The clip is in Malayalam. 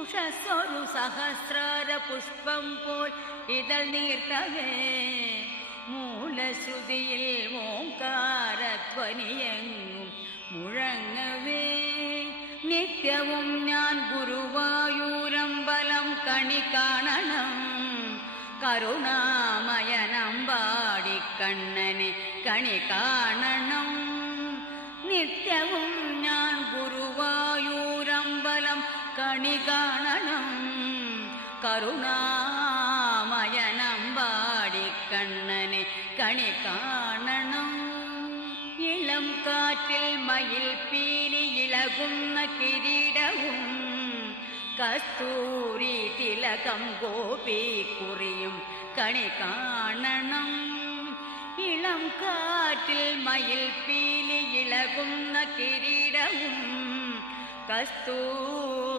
ഉഷസ്സൊരു സഹസ്രാര പുഷ്പം പോൽ ഇതൾ നീർത്തവേ മൂലശ്രുതിയിൽ ഓംകാരധ്വനിയെങ്ങും മുഴങ്ങവേ നിത്യവും ഞാൻ ഗുരുവായൂരമ്പലം കണി കാണണം കരുണാമയനമ്പാടിക്കണ്ണനെ കണി കാണണം നിത്യവും ഞാൻ ഗുരുവായൂരമ്പലം കണി കാണണം കരുണാമയനമ്പാടിക്കണ്ണനെ കണി കാണണം ഇളം കാറ്റിൽ മയിൽ പീലി ഇളകുന്ന കിരീടവും കസ്തൂരി തിലകം ഗോപിക്കുറിയും കണി കാണണം ഇളം കാറ്റിൽ മയിൽ പീലി ഇളകുന്ന കിരീടവും കസ്തൂരി